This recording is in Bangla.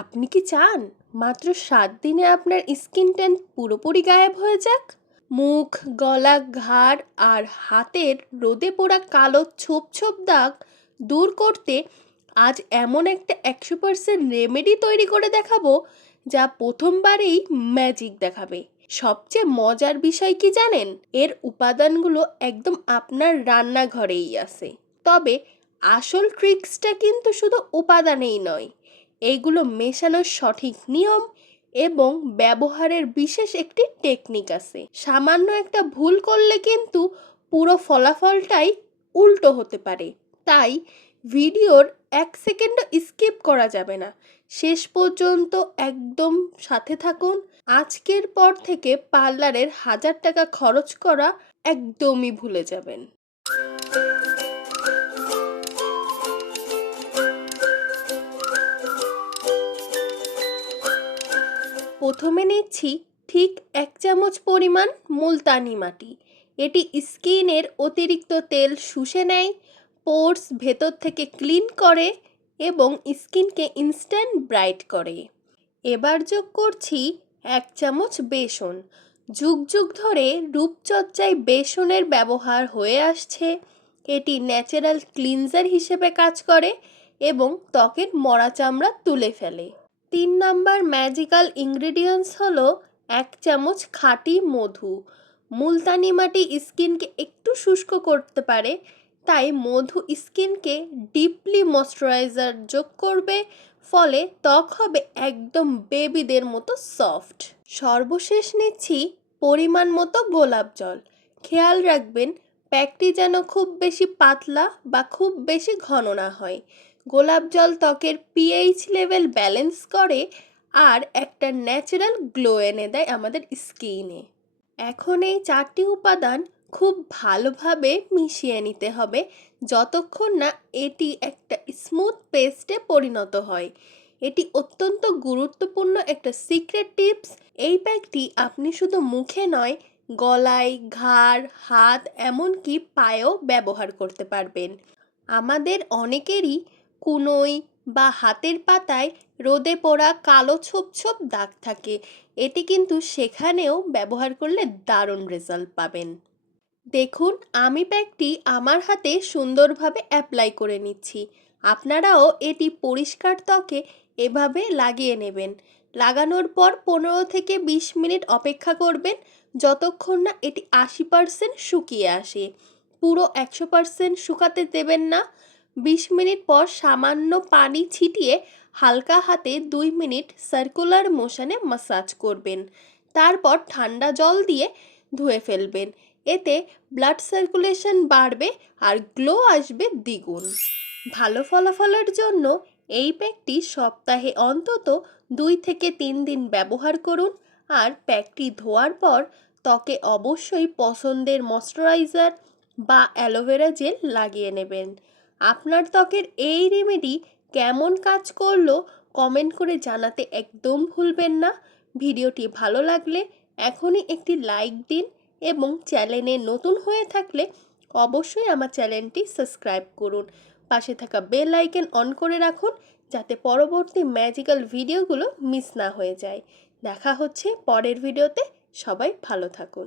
আপনি কি চান মাত্র 7 দিনে আপনার স্কিন ট্যান পুরোপুরি গায়েব হয়ে যাক? মুখ, গলা, ঘাড় আর হাতের রোদে পোড়া কালো ছোপ ছোপ দাগ দূর করতে আজ এমন একটা 100% রেমেডি তৈরি করে দেখাবো যা প্রথমবারেই ম্যাজিক দেখাবে। সবচেয়ে মজার বিষয় কি জানেন? এর উপাদানগুলো একদম আপনার রান্নাঘরেই আছে। তবে আসল ট্রিক্সটা কিন্তু শুধু উপাদানেই নয়, এইগুলো মেশানোর সঠিক নিয়ম এবং ব্যবহারের বিশেষ একটি টেকনিক আছে। সামান্য একটা ভুল করলে কিন্তু পুরো ফলাফলটাই উল্টো হতে পারে। তাই ভিডিওর 1 সেকেন্ডও স্কিপ করা যাবে না, শেষ পর্যন্ত একদম সাথে থাকুন। আজকের পর থেকে পার্লারের 1000 টাকা খরচ করা একদমই ভুলে যাবেন। প্রথমে নিচ্ছি ঠিক 1 চামচ পরিমাণ মুলতানি মাটি। এটি স্কিনের অতিরিক্ত তেল শুষে নেয়, পোর্স ভেতর থেকে ক্লিন করে এবং স্কিনকে ইনস্ট্যান্ট ব্রাইট করে। এবার যোগ করছি 1 চামচ বেসন। যুগ যুগ ধরে রূপচর্চায় বেসনের ব্যবহার হয়ে আসছে। এটি ন্যাচারাল ক্লিনজার হিসেবে কাজ করে এবং ত্বকের মরা চামড়া তুলে ফেলে। 3 নম্বর ম্যাজিক্যাল ইনগ্রেডিয়েন্টস হলো 1 চামচ খাঁটি মধু। মুলতানি মাটি স্কিনকে একটু শুষ্ক করতে পারে, তাই মধু স্কিনকে ডিপলি ময়শ্চারাইজার যোগ করবে, ফলে ত্বক হবে একদম বেবিদের মতো সফট। সর্বশেষ নিচ্ছি পরিমাণ মতো গোলাপ জল। খেয়াল রাখবেন প্যাকটি যেন খুব বেশি পাতলা বা খুব বেশি ঘন না হয়। গোলাপ জল ত্বকের পিএইচ লেভেল ব্যালেন্স করে আর একটা ন্যাচারাল গ্লো এনে দেয় আমাদের স্কিনে। এখন এই 4টি উপাদান খুব ভালোভাবে মিশিয়ে নিতে হবে যতক্ষণ না এটি একটা স্মুথ পেস্টে পরিণত হয়। এটি অত্যন্ত গুরুত্বপূর্ণ একটা সিক্রেট টিপস। এই প্যাকটি আপনি শুধু মুখে নয়, গলায়, ঘাড়, হাত এমনকি পায়েও ব্যবহার করতে পারবেন। আমাদের অনেকেরই কনুই বা হাতের পাতায় রোদে পোড়া কালো ছোপ ছোপ দাগ থাকে। এটি কিন্তু সেখানেও ব্যবহার করলে দারুণ রেজাল্ট পাবেন। দেখুন, আমি প্যাকটি আমার হাতে সুন্দরভাবে অ্যাপ্লাই করে নিচ্ছি। আপনারাও এটি পরিষ্কার ত্বকে এভাবে লাগিয়ে নেবেন। লাগানোর পর 15 থেকে 20 মিনিট অপেক্ষা করবেন, যতক্ষণ না এটি 80% শুকিয়ে আসে। পুরো 100% শুকাতে দেবেন না। 20 মিনিট পর সামান্য পানি ছিটিয়ে হালকা হাতে 2 মিনিট সার্কুলার মোশনে মাসাজ করবেন। তারপর ঠান্ডা জল দিয়ে ধুয়ে ফেলবেন। এতে ব্লাড সার্কুলেশন বাড়বে আর গ্লো আসবে দ্বিগুণ। ভালো ফলাফলের জন্য এই প্যাকটি সপ্তাহে অন্তত 2 থেকে 3 দিন ব্যবহার করুন। আর প্যাকটি ধোয়ার পর ত্বকে অবশ্যই পছন্দের ময়শ্চারাইজার বা অ্যালোভেরা জেল লাগিয়ে নেবেন। আপনার ত্বকের এই রেমেডি কেমন কাজ করলো কমেন্ট করে জানাতে একদম ভুলবেন না। ভিডিওটি ভালো লাগলে এখনই একটি লাইক দিন এবং চ্যানেলে নতুন হয়ে থাকলে অবশ্যই আমার চ্যানেলটি সাবস্ক্রাইব করুন। পাশে থাকা বেল আইকন অন করে রাখুন যাতে পরবর্তী ম্যাজিক্যাল ভিডিওগুলো মিস না হয়ে যায়। দেখা হচ্ছে পরের ভিডিওতে। সবাই ভালো থাকুন।